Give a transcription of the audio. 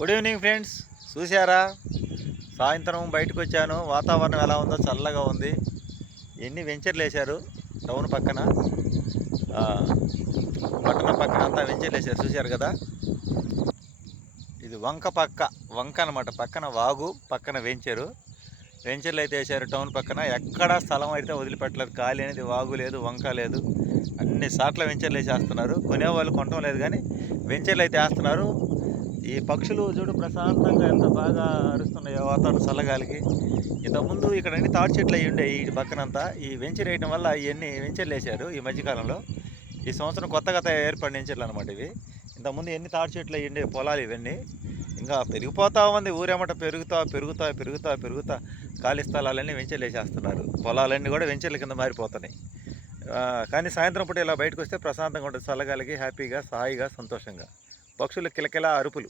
Good evening friends. చూసారా, సాయంత్రం బయటకు వచ్చాను. వాతావరణం ఎలా ఉందో చల్లగా ఉంది. ఎన్ని వెంచర్లు వేశారు టౌన్ పక్కన, ఆ, పట్టణం పక్కన అంతా వెంచర్లు వేశారు. చూశారు కదా, ఇది వంక అనమాట. పక్కన వాగు, పక్కన వెంచర్లు అయితే వేశారు. టౌన్ పక్కన ఎక్కడా స్థలం అయితే వదిలిపెట్టలేదు. ఖాళీ అనేది వాగు లేదు, వంక లేదు. అన్ని సాట్ల వెంచర్లు వేసేస్తున్నారు. కొనేవాళ్ళు కొనటం లేదు, కానీ వెంచర్లు అయితే వేస్తున్నారు. ఈ పక్షులు చూడు ప్రశాంతంగా ఎంత బాగా అరుస్తున్నాయో వాతావరణం చల్లగాలికి. ఇంతకుముందు ఇక్కడ అన్ని తాటి చెట్లు అయ్యి ఉండే ఈ పక్కనంతా. ఈ వెంచర్ వేయడం వల్ల ఇవన్నీ వెంచర్లు వేశారు ఈ మధ్యకాలంలో. ఈ సంవత్సరం కొత్తగా ఏర్పడిన వెంచర్లు అనమాట ఇవి. ఇంతకుముందు ఎన్ని తాటి చెట్లు అయ్యి ఉండే పొలాలు ఇవన్నీ. ఇంకా పెరిగిపోతా ఉంది. ఊరేమట పెరుగుతా పెరుగుతా పెరుగుతా పెరుగుతా ఖాళీ స్థలాలన్నీ వెంచర్లు వేసేస్తున్నారు. పొలాలన్నీ కూడా వెంచర్ల కింద మారిపోతున్నాయి. కానీ సాయంత్రం పూట ఇలా బయటకు వస్తే ప్రశాంతంగా ఉంటుంది. చల్లగాలికి హ్యాపీగా, హాయిగా, సంతోషంగా. పక్షులు కిలకిలా అరుపులు.